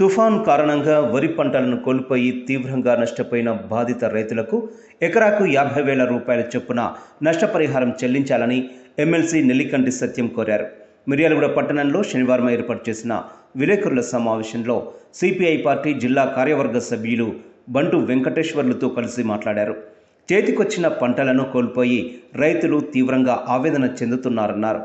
తుఫాన్ కారణంగా వరి పంటలను కోల్పోయి తీవ్రంగా నష్టపోయిన బాధిత రైతులకు ఎకరాకు యాభై వేల రూపాయల చొప్పున నష్టపరిహారం చెల్లించాలని ఎమ్మెల్సీ నెల్లికంటి సత్యం కోరారు. మిర్యాలగూడ పట్టణంలో శనివారం ఏర్పాటు చేసిన విలేకరుల సమావేశంలో సిపిఐ పార్టీ జిల్లా కార్యవర్గ సభ్యులు బంటు వెంకటేశ్వర్లతో కలిసి మాట్లాడారు. చేతికొచ్చిన పంటలను కోల్పోయి రైతులు తీవ్రంగా ఆవేదన చెందుతున్నారన్నారు.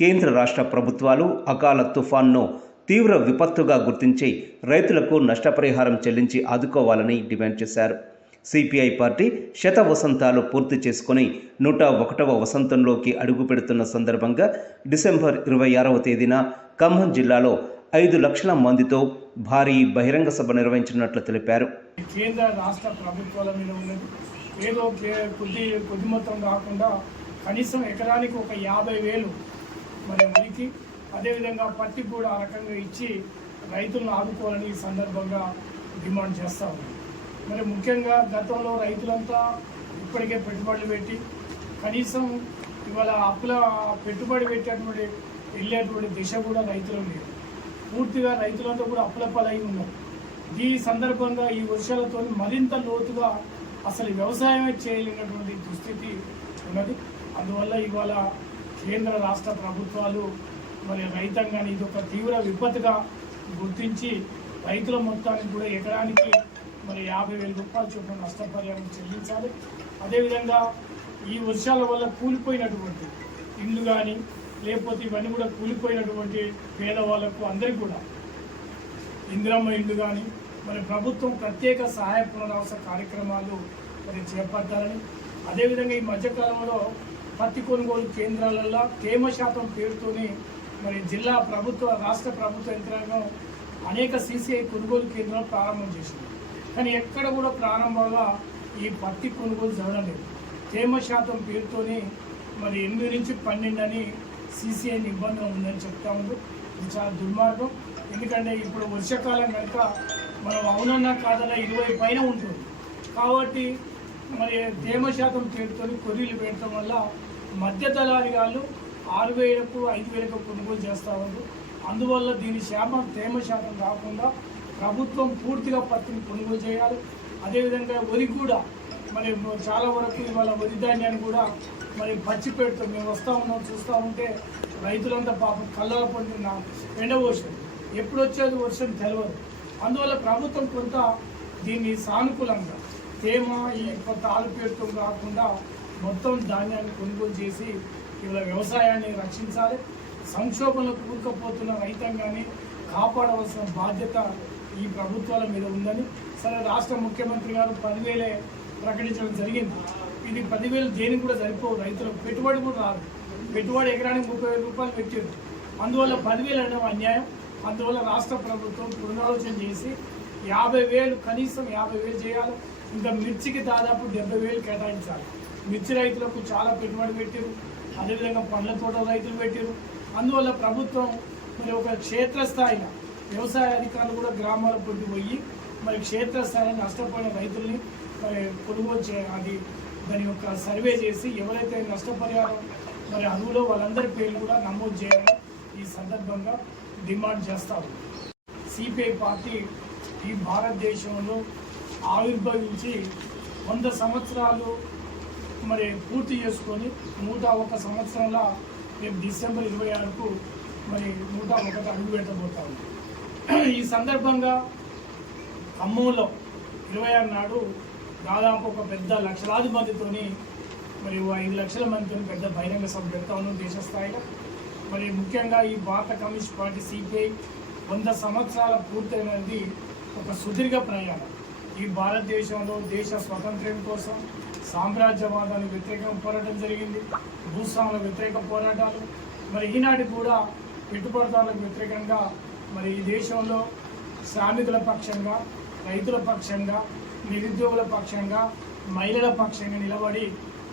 కేంద్ర రాష్ట్ర ప్రభుత్వాలు అకాల తుఫాన్ను తీవ్ర విపత్తుగా గుర్తించి రైతులకు నష్టపరిహారం చెల్లించి ఆదుకోవాలని డిమాండ్ చేశారు. సిపిఐ పార్టీ శత వసంతాలు పూర్తి చేసుకుని నూట ఒకటవ వసంతంలోకి అడుగుపెడుతున్న సందర్భంగా డిసెంబర్ ఇరవై ఆరవ తేదీన ఖమ్మం జిల్లాలో ఐదు లక్షల మందితో భారీ బహిరంగ సభ నిర్వహించినట్లు తెలిపారు. కేంద్ర రాష్ట్ర ప్రభుత్వాల మీద ఉన్నది. ఏదో కొద్ది కొద్ది మొత్తం కాకుండా కనీసం ఎకరానికి ఒక యాభై వేలు మరి అదేవిధంగా పత్తి కూడా ఆ రకంగా ఇచ్చి రైతులను ఆదుకోవాలని ఈ సందర్భంగా డిమాండ్ చేస్తా మరి ముఖ్యంగా గతంలో రైతులంతా ఇప్పటికే పెట్టుబడులు పెట్టి కనీసం ఇవాళ అప్పుల పెట్టుబడి పెట్టేటువంటి వెళ్ళేటువంటి దిశ కూడా రైతులు లేదు పూర్తిగా రైతులంతా కూడా అప్పుల పాలై ఉన్నారు. ఈ సందర్భంగా ఈ వర్షాలతో మరింత లోతుగా అసలు వ్యవసాయమే చేయలేనటువంటి దుస్థితి ఉన్నది. అందువల్ల ఇవాళ కేంద్ర రాష్ట్ర ప్రభుత్వాలు మరి రైతాంగాన్ని ఇది ఒక తీవ్ర విపత్తుగా గుర్తించి రైతుల మొత్తానికి కూడా ఎకరానికి మరి యాభై వేల రూపాయల చొప్పున నష్టపరిహారం చెల్లించాలి. అదేవిధంగా ఈ వర్షాల వల్ల కూలిపోయినటువంటి ఇల్లు కానీ లేకపోతే ఇవన్నీ కూడా కూలిపోయినటువంటి పేదవాళ్ళకు అందరికీ కూడా ఇందిరమ్మ ఇల్లు కానీ మరి ప్రభుత్వం ప్రత్యేక సహాయ పునరావాస కార్యక్రమాలు మరి చేపట్టాలని. అదేవిధంగా ఈ మధ్యకాలంలో పత్తి కొనుగోలు కేంద్రాలలో తేమ శాతం పేరుతోని మరి జిల్లా ప్రభుత్వ రాష్ట్ర ప్రభుత్వ యంత్రాంగం అనేక సీసీఐ కొనుగోలు కేంద్రాలు ప్రారంభం చేసింది. కానీ ఎక్కడ కూడా ప్రారంభంగా ఈ పత్తి కొనుగోలు జరగడం లేదు. తేమ శాతం పేరుతోనే మరి ఎనిమిది నుంచి పన్నెండు అని సీసీఐ నిబంధన ఉందని చెప్తా ఉంది ఇది చాలా దుర్మార్గం. ఎందుకంటే ఇప్పుడు వర్షాకాలం కనుక మనం అవునన్నా కాదన్నా ఇరవై పైన ఉంటుంది. కాబట్టి మరి తేమ శాతం పేరుతోని కొర్రీలు పెట్టడం వల్ల మధ్య దళారిగాళ్ళు ఆరు వేలకు ఐదు వేలకు కొనుగోలు చేస్తూ ఉన్నారు. అందువల్ల దీని శాతం తేమ శాతం కాకుండా ప్రభుత్వం పూర్తిగా పత్తిని కొనుగోలు చేయాలి. అదేవిధంగా వరి కూడా మరి చాలా వరకు ఇవాళ వరి ధాన్యాన్ని కూడా మరి పచ్చి పెడుతూ మేము వస్తూ ఉన్నాం చూస్తూ ఉంటే రైతులంతా పాపం కళ్ళ పొందిన వర్షం ఎప్పుడు వచ్చేది వర్షం తెలియదు అందువల్ల ప్రభుత్వం కొంత దీన్ని సానుకూలంగా తేమ ఈ కొత్త ఆలుపేరుతో కాకుండా మొత్తం ధాన్యాన్ని కొనుగోలు చేసి ఇవాళ వ్యవసాయాన్ని రక్షించాలి సంక్షోభంలో కూరుకుపోతున్న రైతాంగాన్ని కాపాడవలసిన బాధ్యత ఈ ప్రభుత్వాల మీద ఉందని సరే రాష్ట్ర ముఖ్యమంత్రి గారు పదివేలే ప్రకటించడం జరిగింది. ఇది పదివేలు దేనికి కూడా సరిపోవు. రైతులకు పెట్టుబడి కూడా రాదు. పెట్టుబడి ఎకరానికి ముప్పై వేల రూపాయలు పెట్టారు. అందువల్ల పదివేలు అనడం అన్యాయం. అందువల్ల రాష్ట్ర ప్రభుత్వం పునరాలోచన చేసి యాభై వేలు కనీసం యాభై వేలు చేయాలి. ఇంకా మిర్చికి దాదాపు డెబ్బై వేలు కేటాయించాలి. మిర్చి రైతులకు చాలా పెట్టుబడి పెట్టారు. అదేవిధంగా పండ్ల తోట రైతులు పెట్టారు అందువల్ల ప్రభుత్వం మరి ఒక క్షేత్రస్థాయిలో వ్యవసాయ అధికారులు కూడా గ్రామాల పొద్దు పోయి మరి క్షేత్రస్థాయిలో నష్టపోయిన రైతుల్ని మరి కొనుగోలు చే అది దాని యొక్క సర్వే చేసి ఎవరైతే నష్టపరిహారం మరి అదువులో వాళ్ళందరి పేర్లు కూడా నమోదు చేయాలని ఈ సందర్భంగా డిమాండ్ చేస్తారు సిపిఐ పార్టీ ఈ భారతదేశంలో ఆవిర్భవించి వంద సంవత్సరాలు మరి పూర్తి చేసుకొని నూట ఒక సంవత్సరంలో రేపు డిసెంబర్ ఇరవై ఆరుకు మరి నూట ఒకటి అడుగు పెట్టబోతా ఉంది. ఈ సందర్భంగా ఖమ్మంలో ఇరవై ఆరు నాడు దాదాపు ఒక పెద్ద లక్షలాది మందితోని మరి ఐదు లక్షల మందితో పెద్ద బహిరంగ సభ పెడతా ఉన్నాం దేశ స్థాయిలో. మరి ముఖ్యంగా ఈ భారత కమ్యూనిస్ట్ పార్టీ సిపిఐ వంద సంవత్సరాల పూర్తయినది ఒక సుదీర్ఘ ప్రయాణం. ఈ భారతదేశంలో దేశ స్వాతంత్ర్యం కోసం సామ్రాజ్యవాదానికి వ్యతిరేకంగా పోరాటం జరిగింది. భూస్వాముల వ్యతిరేక పోరాటాలు. మరి ఈనాటి కూడా పెట్టుబడిదారులకు వ్యతిరేకంగా మరి ఈ దేశంలో శ్రామికుల పక్షంగా రైతుల పక్షంగా నిరుద్యోగుల పక్షంగా మహిళల పక్షంగా నిలబడి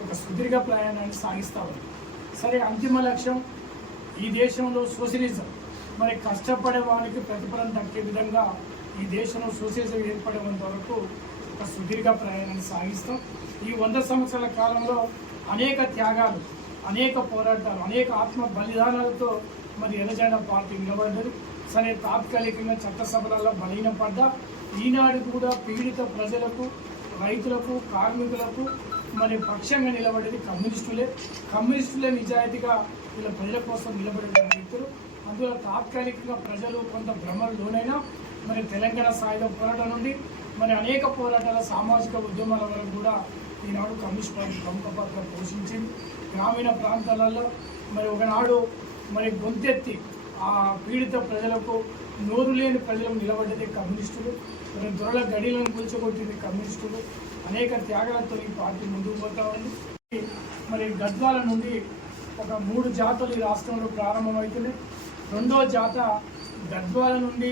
ఒక సుదీర్ఘ ప్రయాణాన్ని సాగిస్తారు ఉంది. సరే అంతిమ లక్ష్యం ఈ దేశంలో సోషలిజం. మరి కష్టపడే వారికి ప్రతిఫలం దక్కే విధంగా ఈ దేశంలో సోషలిజం ఏర్పడేంత వరకు ఒక సుదీర్ఘ ప్రయాణాన్ని సాగిస్తాం ఈ వంద సంవత్సరాల కాలంలో అనేక త్యాగాలు అనేక పోరాటాలు అనేక ఆత్మ బలిదానాలతో మరి ఎనజైన పార్టీ నిలబడ్డది. సరే తాత్కాలికంగా చట్టసభలలో బలహీనపడ్డా. ఈనాడు కూడా పీడిత ప్రజలకు రైతులకు కార్మికులకు మరి పక్షంగా నిలబడేది కమ్యూనిస్టులే. కమ్యూనిస్టులే నిజాయితీగా వీళ్ళ ప్రజల కోసం నిలబడిన వ్యక్తులు. అందులో తాత్కాలికంగా ప్రజలు కొంత భ్రమలు లోనైనా మరి తెలంగాణ సాయుధ పోరాటం నుండి మరి అనేక పోరాటాల సామాజిక ఉద్యమాల వరకు కూడా ఈనాడు కమ్యూనిస్ట్ పార్టీ ప్రముఖ పాత్ర పోషించింది. గ్రామీణ ప్రాంతాలలో మరి ఒకనాడు మరి గొంతెత్తి ఆ పీడిత ప్రజలకు నోరు లేని ప్రజలకు నిలబడ్డది కమ్యూనిస్టులు. మరి దొరల గడిలను కూల్చగొట్టింది కమ్యూనిస్టులు. అనేక త్యాగాలతో ఈ పార్టీ ముందుకు పోతా ఉంది. మరి గద్వాల నుండి ఒక మూడు జాతలు ఈ రాష్ట్రంలో ప్రారంభమవుతున్నాయి. రెండో జాత గద్వాల నుండి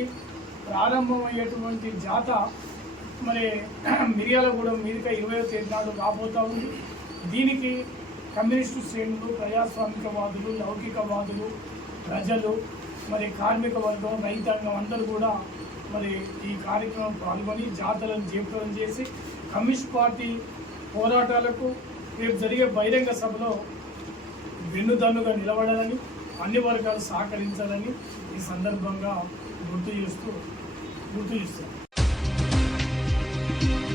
ప్రారంభమయ్యేటువంటి జాత మరి మిర్యాలగూడెం మీదుగా ఇరవై తేదీ నాడు రాబోతా ఉంది. దీనికి కమ్యూనిస్టు శ్రేణులు ప్రజాస్వామికవాదులు లౌకికవాదులు ప్రజలు మరి కార్మిక వర్గం రైతాంగం అందరూ కూడా మరి ఈ కార్యక్రమం పాల్గొని జాతరలను జయప్రదం చేసి కమ్యూనిస్ట్ పార్టీ పోరాటాలకు రేపు జరిగే బహిరంగ సభలో వెన్నుదన్నుగా నిలబడాలని అన్ని వర్గాలు సహకరించాలని ఈ సందర్భంగా గుర్తు చేస్తూ గుర్తు చేస్తాను. thank you